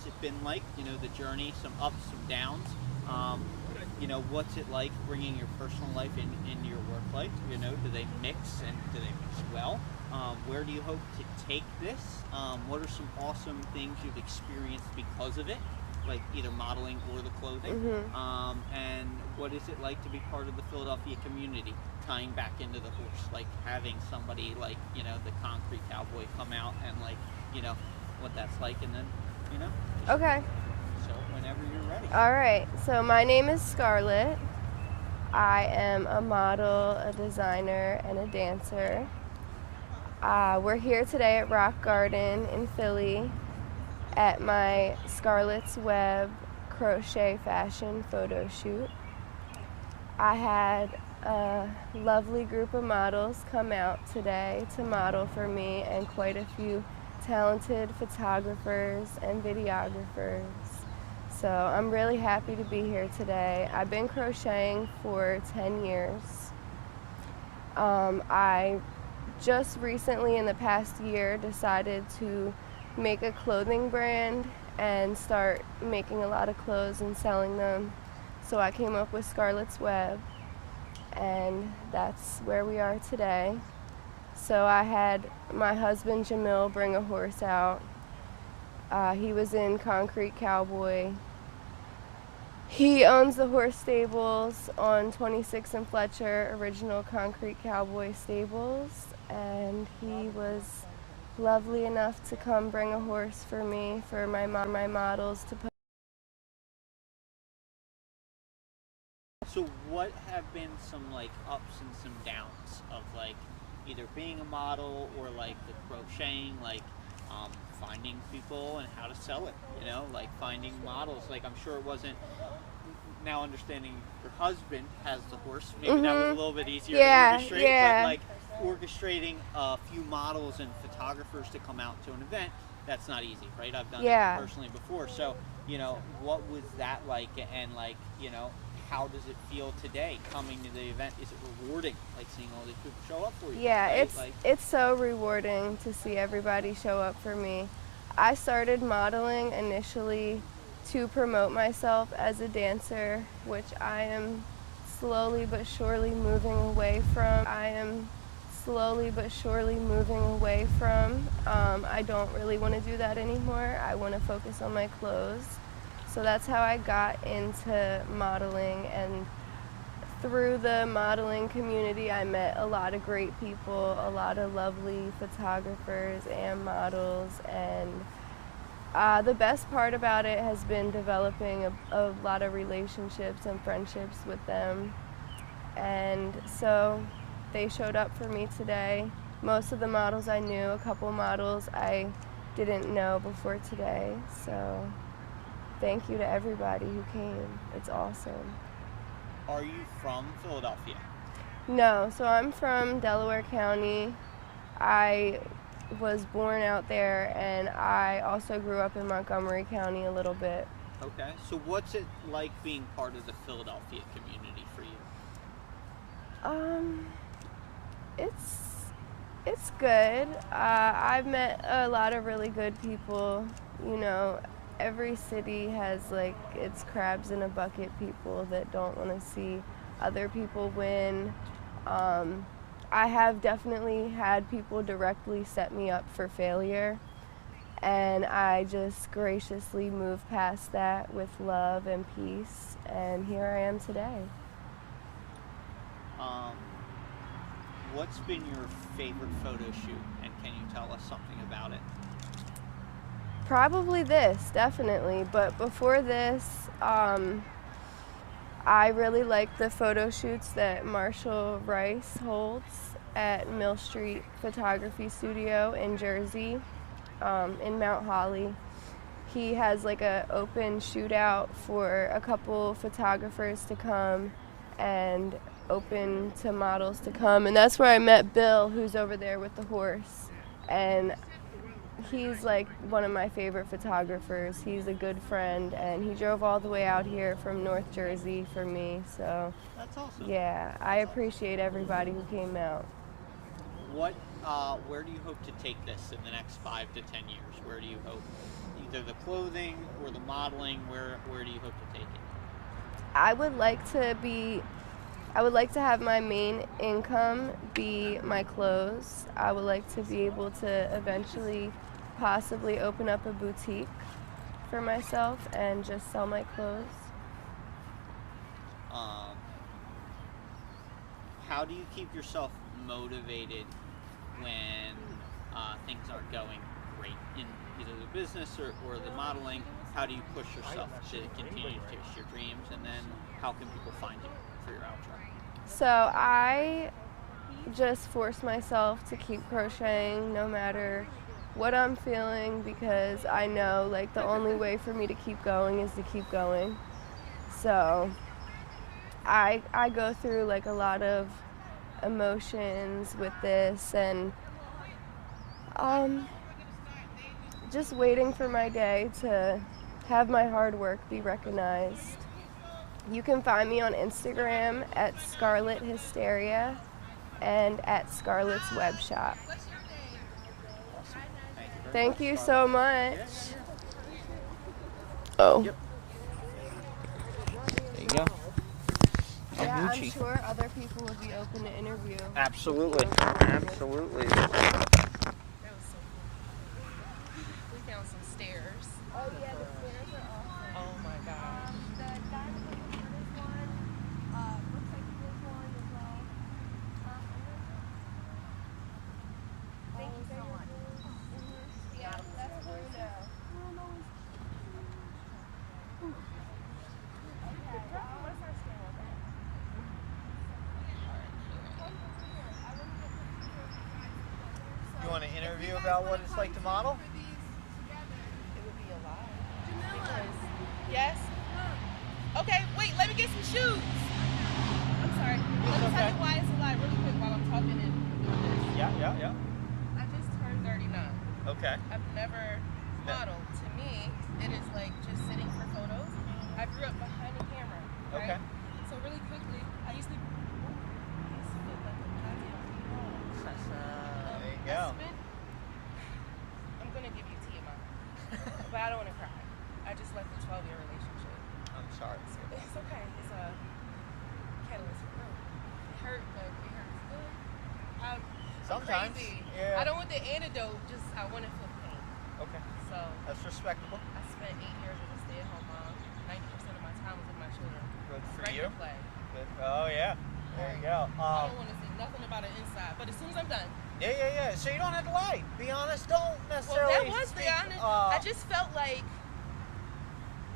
what's it been like? You know, the journey, some ups, some downs. You know, what's it like bringing your personal life into your work life? You know, do they mix and do they mix well? Where do you hope to take this? What are some awesome things you've experienced because of it, like either modeling or the clothing? And what is it like to be part of the Philadelphia community, tying back into the horse, like having somebody like, you know, the concrete cowboy come out and like, you know, what that's like, and then, you know. Okay. So whenever you're ready. All right. So my name is Scarlett. I am a model, a designer, and a dancer. We're here today at Rock Garden in Philly at my Scarlett's Web crochet fashion photo shoot. I had a lovely group of models come out today to model for me, and quite a few talented photographers and videographers. So I'm really happy to be here today. I've been crocheting for 10 years. I just recently, in the past year, decided to make a clothing brand and start making a lot of clothes and selling them. So I came up with Scarlett's Web, and that's where we are today. So I had my husband Jamil bring a horse out. He was in Concrete Cowboy. He owns the horse stables on 26 and Fletcher, original Concrete Cowboy stables, and he was lovely enough to come bring a horse for me, for my models to put. So what have been some like ups and some downs of like either being a model or like the crocheting, like finding people and how to sell it, you know, like finding models. Like I'm sure it wasn't, now understanding your husband has the horse, maybe that was a little bit easier to orchestrate, but like orchestrating a few models and photographers to come out to an event, that's not easy, right? I've done it personally before. So, you know, what was that like, and like, you know, how does it feel today coming to the event? Is it rewarding, like seeing all these people show up for you? Yeah, right? it's so rewarding to see everybody show up for me. I started modeling initially to promote myself as a dancer, which I am slowly but surely moving away from. I don't really want to do that anymore. I want to focus on my clothes. So that's how I got into modeling, and through the modeling community I met a lot of great people, a lot of lovely photographers and models, and the best part about it has been developing a lot of relationships and friendships with them. And so they showed up for me today. Most of the models I knew, a couple models I didn't know before today. So thank you to everybody who came. It's awesome. Are you from Philadelphia? No, so I'm from Delaware County. I was born out there, and I also grew up in Montgomery County a little bit. Okay, so what's it like being part of the Philadelphia community for you? It's good. I've met a lot of really good people. You know, every city has like its crabs in a bucket people that don't want to see other people win. I have definitely had people directly set me up for failure, and I just graciously moved past that with love and peace, and here I am today. What's been your favorite photo shoot, and can you tell us something about it? Probably this, definitely, but before this, I really like the photo shoots that Marshall Rice holds at Mill Street Photography Studio in Jersey, in Mount Holly. He has like an open shootout for a couple photographers to come, and open to models to come, and that's where I met Bill, who's over there with the horse, and he's like one of my favorite photographers. He's a good friend, and he drove all the way out here from North Jersey for me. So that's awesome. Yeah, I appreciate everybody who came out. Where do you hope to take this in the next 5 to 10 years? Where do you hope you either the clothing or the modeling? Where do you hope to take it? I would like to have my main income be my clothes. I would like to be able to eventually possibly open up a boutique for myself and just sell my clothes. How do you keep yourself motivated when things aren't going great in either the business or the modeling? How do you push yourself to continue to chase your dreams? And then how can people find you for your outro? So I just force myself to keep crocheting no matter what I'm feeling, because I know like the only way for me to keep going is to keep going. So I go through like a lot of emotions with this, and just waiting for my day to have my hard work be recognized. You can find me on Instagram at Scarlet Hysteria and at Scarlet's Web Shop. Awesome. Thank you so much. Yeah. Oh. Yep. There you go. Yeah, I'm Gucci. sure other people would be open to interview. Absolutely. Absolutely. That was so cool. We found some stairs. Oh yeah, the stairs are awesome. Oh my gosh. The guy that was the first one, looks like he was one as well. Thank you so much. Yeah, that's Bruno. Bruno is cute. Okay, what's our scale of it? You want to interview about what it's like to model? It would be a lot. Because, yes? Okay, wait, let me get some shoes. I'm sorry. Let me tell you why it's a lot really quick while I'm talking and doing this. Yeah. I just turned 39. Okay. I've never modeled. To me, it is like just sitting for photos. I grew up behind the camera, right? Okay. So really quickly, I used to feel like a goddamn hero. There you go. I'm gonna give you TMI, but I don't want to cry. I just left a 12-year relationship. I'm sorry. It's okay. It's a catalyst for growth. It hurt, but it hurts good. I'm Sometimes. crazy. Yeah. I don't want the antidote. Just I want to feel pain. Okay. So That's respectable. I spent 8 years as a stay-at-home mom. 90% of my time was with my children. Good for Regular you. play. Good. Oh yeah. There you go. I don't want to say nothing about it inside, but as soon as I'm done. Yeah. So you don't have to lie. Be honest. Don't Well, necessarily. that was the speak, honest. I just felt like.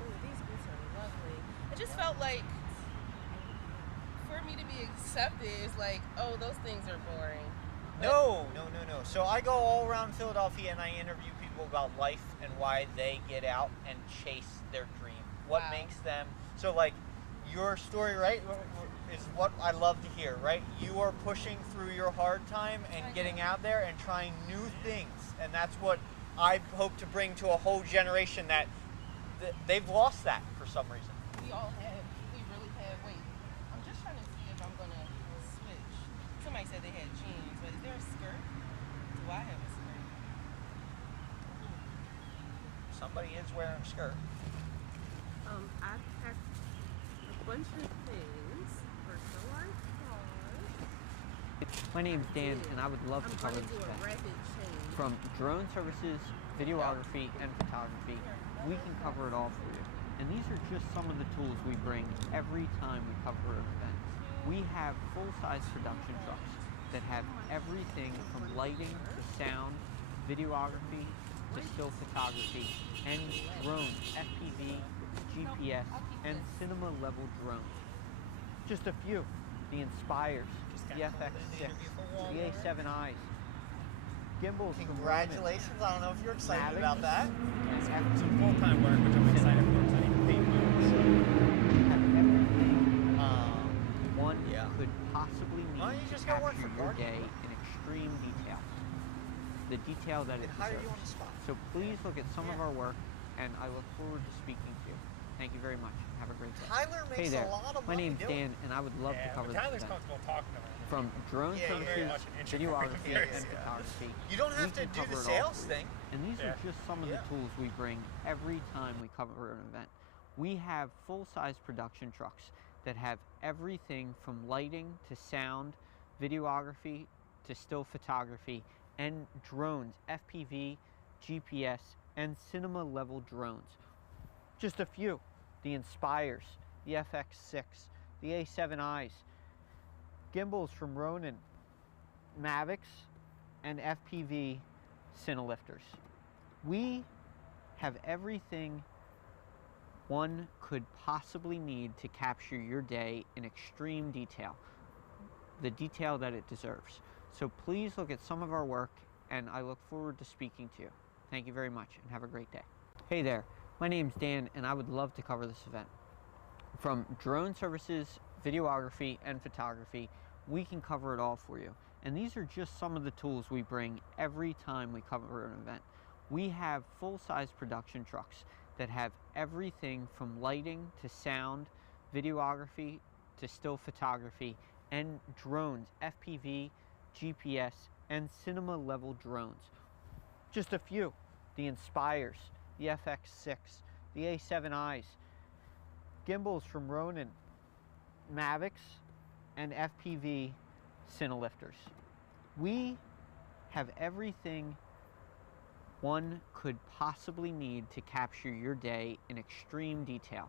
Ooh, these boots are lovely. I just felt like for me to be accepted is like, oh, those things are boring. No. So I go all around Philadelphia and I interview people about life and why they get out and chase their dream. What Wow. makes them so like your story, right, is what I love to hear, right? You are pushing through your hard time and getting out there and trying new things, and that's what I hope to bring to a whole generation that they've lost that for some reason. We really have. Wait, I'm just trying to see if I'm gonna switch. Somebody said they had jeans, but is there a skirt? Do I have a skirt? Somebody is wearing a skirt. I packed a bunch of things, or so I thought. My name's Dan, and I would love to cover this do a event. rapid change. From drone services, videography, and photography, we can cover it all for you. And these are just some of the tools we bring every time we cover an event. We have full-size production trucks that have everything from lighting to sound, videography to still photography, and drones, FPV, GPS, and cinema-level drones. Just a few. The Inspires, the FX6, the A7Is, gimbals from Congratulations! I don't know if you're excited about that. It's some full-time work, which I'm excited for. So I need to pay one Yeah. could possibly need Why don't you to just go work capture for your Guardian? day in extreme detail. The detail that They'd it hire you on deserves. the spot. So please look at some of our work, and I look forward to speaking to you. Thank you very much. Have a great day. Tyler Hey makes there. a lot of My money name's doing Dan, and I would love to cover but this Tyler's event. comfortable talking to me. From drone Yeah, services, yeah. videography, Yeah, and yeah. photography, You don't have we to can do cover the it all sales for you. thing. And these Yeah. are just some of the Yeah. tools we bring every time we cover an event. We have full-size production trucks that have everything from lighting to sound, videography to still photography, and drones, FPV, GPS, and cinema-level drones. Just a few: the Inspires, the FX6, the A7Is, gimbals from Ronin, Mavics, and FPV Cinelifters. We have everything one could possibly need to capture your day in extreme detail, the detail that it deserves. So please look at some of our work, and I look forward to speaking to you. Thank you very much, and have a great day. Hey there, my name's Dan, and I would love to cover this event. From drone services, videography, and photography, we can cover it all for you. And these are just some of the tools we bring every time we cover an event. We have full-size production trucks that have everything from lighting to sound, videography to still photography, and drones, FPV, GPS, and cinema-level drones. Just a few: the Inspires, the FX6, the A7Is, gimbals from Ronin, Mavics, and FPV Cinelifters. We have everything one could possibly need to capture your day in extreme detail,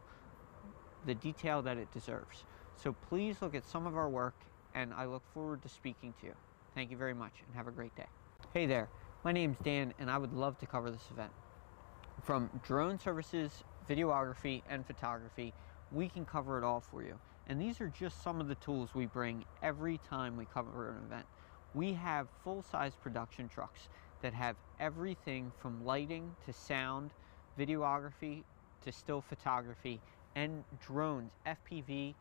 the detail that it deserves. So please look at some of our work, and I look forward to speaking to you. Thank you very much, and have a great day. Hey there, my name's Dan, and I would love to cover this event. From drone services, videography, and photography, we can cover it all for you. And these are just some of the tools we bring every time we cover an event. We have full-size production trucks that have everything from lighting to sound, videography to still photography, and drones, FPV,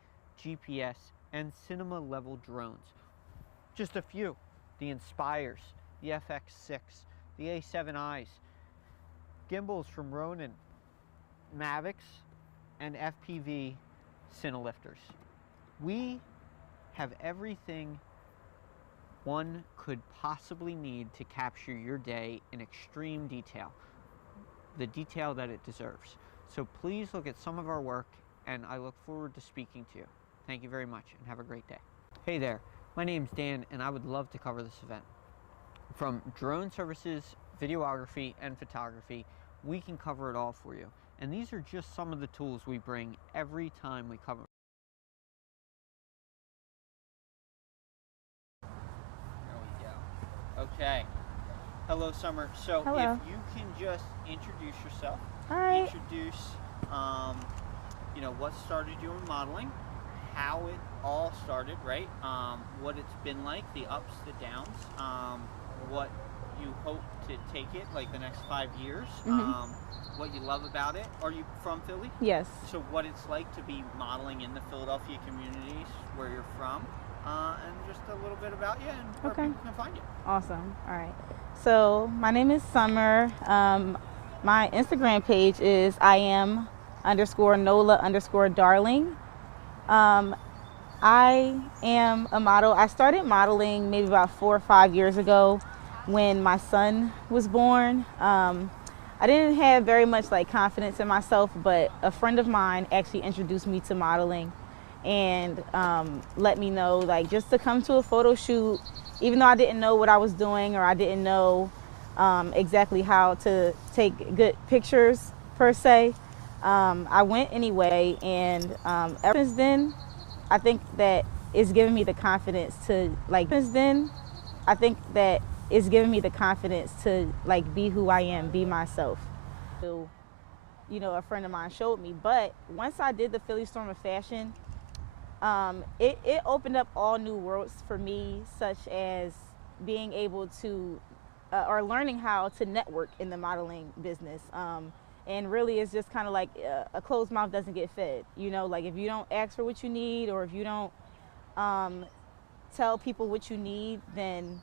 GPS, and cinema-level drones. Just a few: the Inspires, the FX6, the A7Is, gimbals from Ronin, Mavics, and FPV Cinelifters. We have everything one could possibly need to capture your day in extreme detail, the detail that it deserves. So please look at some of our work, and I look forward to speaking to you. Thank you very much, and have a great day. Hey there, my name's Dan, and I would love to cover this event. From drone services, videography, and photography, we can cover it all for you. And these are just some of the tools we bring every time we cover. There we go. Okay. Hello, Summer. So Hello. if you can just introduce yourself, All right. introduce, what started you in modeling, how it all started, right? What it's been like, the ups, the downs, what you hope to take it like the next 5 years, what you love about it. Are you from Philly? Yes. So what it's like to be modeling in the Philadelphia communities where you're from, and just a little bit about you and where Okay. people can find you. Awesome. All right. So my name is Summer. My Instagram page is IAM_NOLA_darling. I am a model. I started modeling maybe about 4 or 5 years ago when my son was born. I didn't have very much confidence in myself, but a friend of mine actually introduced me to modeling and let me know just to come to a photo shoot, even though I didn't know what I was doing or I didn't know exactly how to take good pictures per se. I went anyway, and ever since then, I think that it's given me the confidence to be who I am, be myself. So, a friend of mine showed me. But once I did the Philly Storm of Fashion, it opened up all new worlds for me, such as being able to or learning how to network in the modeling business. And really, it's just kind of like a closed mouth doesn't get fed. If you don't ask for what you need, or if you don't tell people what you need, then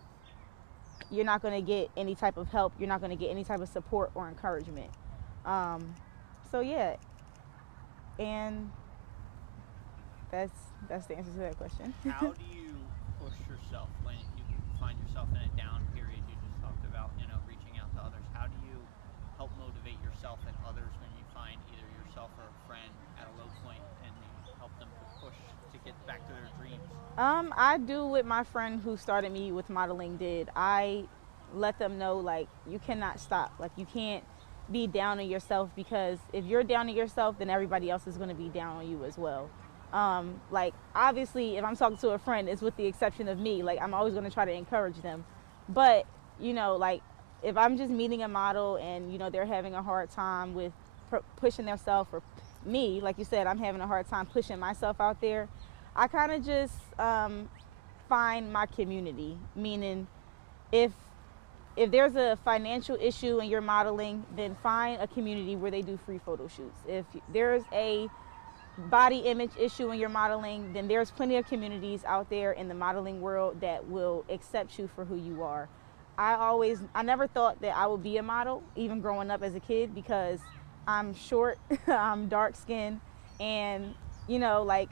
you're not going to get any type of help. You're not going to get any type of support or encouragement. So yeah, and that's the answer to that question. How do you push yourself when you find yourself in a down period? You just talked about, reaching out to others. How do you help motivate yourself and others when you find either yourself or a friend at a low point and you help them to push to get back to their dreams? I do what my friend who started me with modeling did. I let them know, like, you cannot stop. Like, you can't be down on yourself, because if you're down on yourself, then everybody else is going to be down on you as well. Like, obviously, if I'm talking to a friend, it's with the exception of me. Like, I'm always going to try to encourage them. But, like, if I'm just meeting a model and, they're having a hard time with pushing themselves, or me, like you said, I'm having a hard time pushing myself out there, I kind of just find my community. Meaning, if there's a financial issue and you're modeling, then find a community where they do free photo shoots. If there's a body image issue in your modeling, then there's plenty of communities out there in the modeling world that will accept you for who you are. I never thought that I would be a model, even growing up as a kid, because I'm short, I'm dark skinned, and like,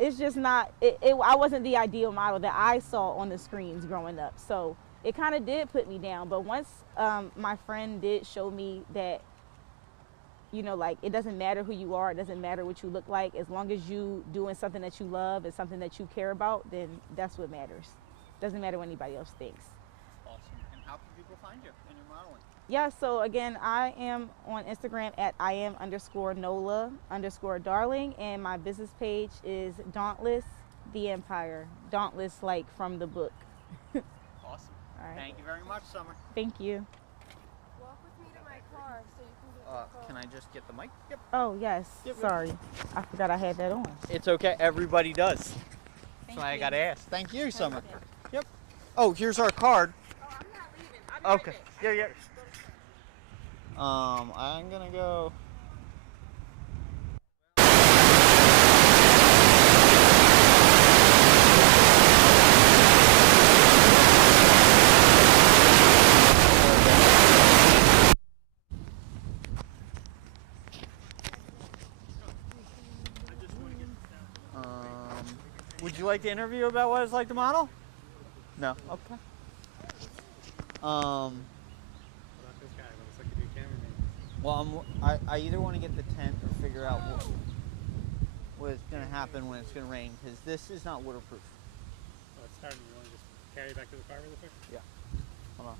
it's just not, I wasn't the ideal model that I saw on the screens growing up. So it kind of did put me down. But once my friend did show me that, like, it doesn't matter who you are, it doesn't matter what you look like, as long as you doing something that you love and something that you care about, then that's what matters. Doesn't matter what anybody else thinks. Awesome. And how can people find you in your modeling? Yeah, so again, I am on Instagram at Iam_Nola_darling, and my business page is Dauntless the Empire. Dauntless, like from the book. Awesome. All right. Thank you very much, Summer. Thank you. Walk with me to my car so you can get your phone. Can I just get the mic? Yep. Oh, yes. Yep. Sorry. I forgot I had that on. It's okay. Everybody does. That's Thank why I you. got to ask. Thank you, Summer. Yep. Oh, here's our card. Oh, I'm not leaving. I'll be Okay. right back. Yeah. I'm gonna go. Would you like to interview about what it's like to model? No. Okay. What about this guy? What looks like a new cameraman? Well, I either want to get the tent or figure out what's going to happen when it's going to rain, because this is not waterproof. Oh, it's starting. You want to just carry it back to the car really quick? Yeah. Hold on.